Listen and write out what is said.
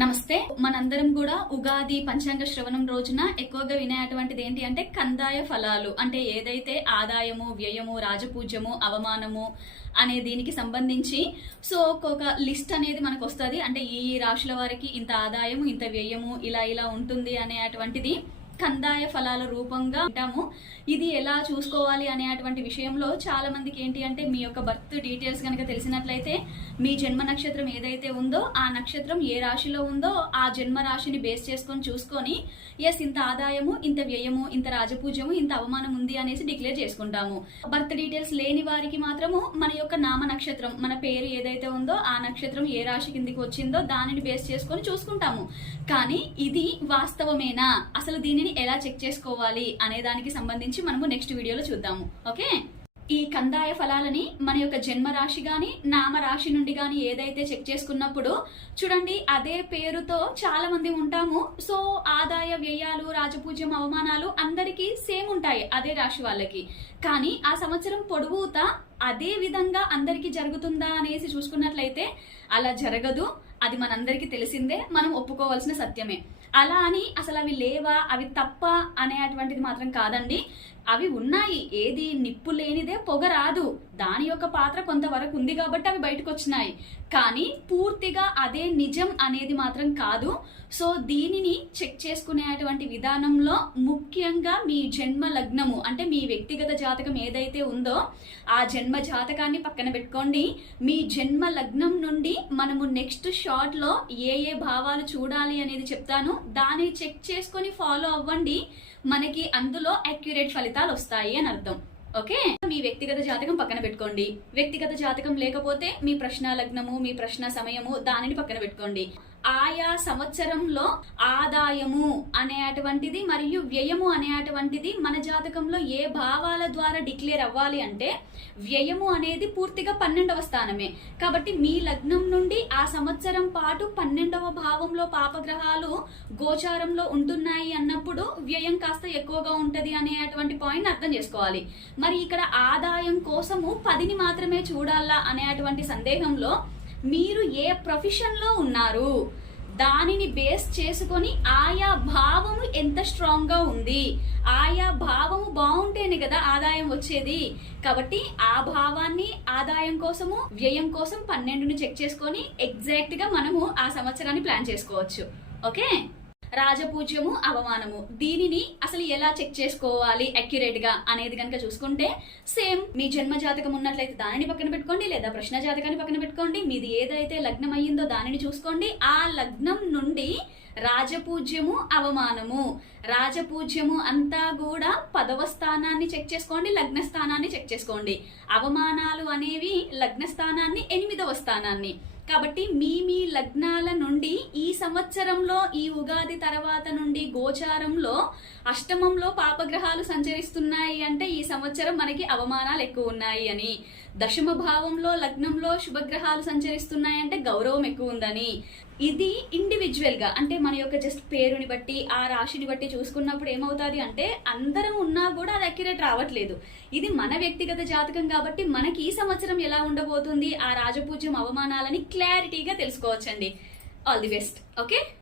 నమస్తే. మనందరం కూడా ఉగాది పంచాంగ శ్రవణం రోజున ఎక్కువగా వినేటువంటిది ఏంటి అంటే కందాయ ఫలాలు. అంటే ఏదైతే ఆదాయము వ్యయము రాజపూజ్యము అవమానము అనే దీనికి సంబంధించి సో ఒక్కొక్క లిస్ట్ అనేది మనకు వస్తుంది. అంటే ఈ రాశుల వారికి ఇంత ఆదాయము ఇంత వ్యయము ఇలా ఇలా ఉంటుంది అనేటువంటిది కందాయ ఫలాల రూపంగా ఉంటాము. ఇది ఎలా చూసుకోవాలి అనేటువంటి విషయంలో చాలా మందికి ఏంటి అంటే మీ యొక్క బర్త్ డీటెయిల్స్ కనుక తెలిసినట్లయితే మీ జన్మ నక్షత్రం ఏదైతే ఉందో ఆ నక్షత్రం ఏ రాశిలో ఉందో ఆ జన్మ రాశిని బేస్ చేసుకొని చూసుకొని ఎస్ ఇంత ఆదాయము ఇంత వ్యయము ఇంత రాజపూజ్యము ఇంత అవమానం ఉంది అనేసి డిక్లేర్ చేసుకుంటాము. బర్త్ డీటెయిల్స్ లేని వారికి మాత్రము మన యొక్క నామ నక్షత్రం మన పేరు ఏదైతే ఉందో ఆ నక్షత్రం ఏ రాశి కిందికి వచ్చిందో దానిని బేస్ చేసుకొని చూసుకుంటాము. కానీ ఇది వాస్తవమేనా? అసలు దీనిని ఎలా చెక్ చేసుకోవాలి అనే దానికి సంబంధించి మనము నెక్స్ట్ వీడియోలో చూద్దాము. ఓకే? ఈ కందాయ ఫలాలని మన యొక్క జన్మ రాశి గాని నామ రాశి నుండి గాని ఏదైతే చెక్ చేసుకున్నప్పుడు చూడండి అదే పేరుతో చాలా మంది ఉంటాము. సో ఆదాయ వ్యయాలు రాజపూజ్యం అవమానాలు అందరికీ సేమ్ ఉంటాయి అదే రాశి వాళ్ళకి. కానీ ఆ సంవత్సరం పొడవుత అదే విధంగా అందరికీ జరుగుతుందా అనేసి చూసుకున్నట్లయితే అలా జరగదు. అది మనందరికీ తెలిసిందే. మనం ఒప్పుకోవాల్సిన సత్యమే. అలా అని అసలు అవి లేవా? అవి తప్ప అనేటువంటిది మాత్రం కాదండి. అవి ఉన్నాయి. ఏది నిప్పు లేనిదే పొగ రాదు దాని యొక్క పాత్ర కొంతవరకు ఉంది కాబట్టి అవి బయటకు వచ్చినాయి కానీ పూర్తిగా అదే నిజం అనేది మాత్రం కాదు. సో దీనిని చెక్ చేసుకునేటువంటి విధానంలో ముఖ్యంగా మీ జన్మ లగ్నము అంటే మీ వ్యక్తిగత జాతకం ఏదైతే ఉందో ఆ జన్మ జాతకాన్ని పక్కన పెట్టుకోండి. మీ జన్మ లగ్నం నుండి మనము నెక్స్ట్ షార్ట్లో ఏ ఏ భావాలు చూడాలి అనేది చెప్తాను. దాన్ని చెక్ చేసుకొని ఫాలో అవ్వండి. మనకి అందులో అక్యురేట్ ఫలితాలు వస్తాయి అని అర్థం. ఓకే? మీ వ్యక్తిగత జాతకం పక్కన పెట్టుకోండి. వ్యక్తిగత జాతకం లేకపోతే మీ ప్రశ్న లగ్నము మీ ప్రశ్న సమయము దానిని పక్కన పెట్టుకోండి. ఆయా సంవత్సరంలో ఆదాయము అనేటువంటిది మరియు వ్యయము అనేటువంటిది మన జాతకంలో ఏ భావాల ద్వారా డిక్లేర్ అవ్వాలి అంటే వ్యయము అనేది పూర్తిగా పన్నెండవ స్థానమే. కాబట్టి మీ లగ్నం నుండి ఆ సంవత్సరం పాటు పన్నెండవ భావంలో పాపగ్రహాలు గోచారంలో ఉంటున్నాయి అన్నప్పుడు వ్యయం కాస్త ఎక్కువగా ఉంటది అనేటువంటి పాయింట్ అర్థం చేసుకోవాలి. మరి ఇక్కడ ఆదాయం కోసము పదిని మాత్రమే చూడాలా అనేటువంటి సందేహంలో మీరు ఏ ప్రొఫెషన్లో ఉన్నారు? దానిని బేస్ చేసుకొని ఆయా భావము ఎంత స్ట్రాంగ్గా ఉంది? ఆయా భావము బాగుంటేనే కదా ఆదాయం వచ్చేది. కాబట్టి ఆ భావాన్ని ఆదాయం కోసము వ్యయం కోసం పన్నెండుని చెక్ చేసుకొని ఎగ్జాక్ట్గా మనము ఆ సంవత్సరాన్ని ప్లాన్ చేసుకోవచ్చు. ఓకే? రాజపూజ్యము అవమానము. దీనిని అసలు ఎలా చెక్ చేసుకోవాలి అక్యురేట్గా అనేది కనుక చూసుకుంటే సేమ్ మీ జన్మ జాతకం ఉన్నట్లయితే దానిని పక్కన పెట్టుకోండి లేదా ప్రశ్న జాతకాన్ని పక్కన పెట్టుకోండి మీది ఏదైతే లగ్నం అయ్యిందో దానిని చూసుకోండి. ఆ లగ్నం నుండి రాజపూజ్యము అవమానము. రాజపూజ్యము అంతా కూడా పదవ స్థానాన్ని చెక్ చేసుకోండి లగ్న స్థానాన్ని చెక్ చేసుకోండి. అవమానాలు అనేవి లగ్న స్థానాన్ని ఎనిమిదవ స్థానాన్ని. కాబట్టి మీ మీ లగ్నాల నుండి ఈ సంవత్సరంలో ఈ ఉగాది తర్వాత నుండి గోచారంలో అష్టమంలో పాపగ్రహాలు సంచరిస్తున్నాయి అంటే ఈ సంవత్సరం మనకి అవమానాలు ఎక్కువ ఉన్నాయి అని. దశమ భావంలో లగ్నంలో శుభగ్రహాలు సంచరిస్తున్నాయి అంటే గౌరవం ఎక్కువ ఉందని. ఇది ఇండివిజువల్గా అంటే మన యొక్క జస్ట్ పేరుని బట్టి ఆ రాశిని బట్టి చూసుకున్నప్పుడు ఏమవుతుంది అంటే అందరం ఉన్నా కూడా అది అక్యురేట్ రావట్లేదు. ఇది మన వ్యక్తిగత జాతకం కాబట్టి మనకి ఈ సంవత్సరం ఎలా ఉండబోతుంది ఆ రాజపూజ్యం అవమానాలని క్లారిటీగా తెలుసుకోవచ్చండి. All the best okay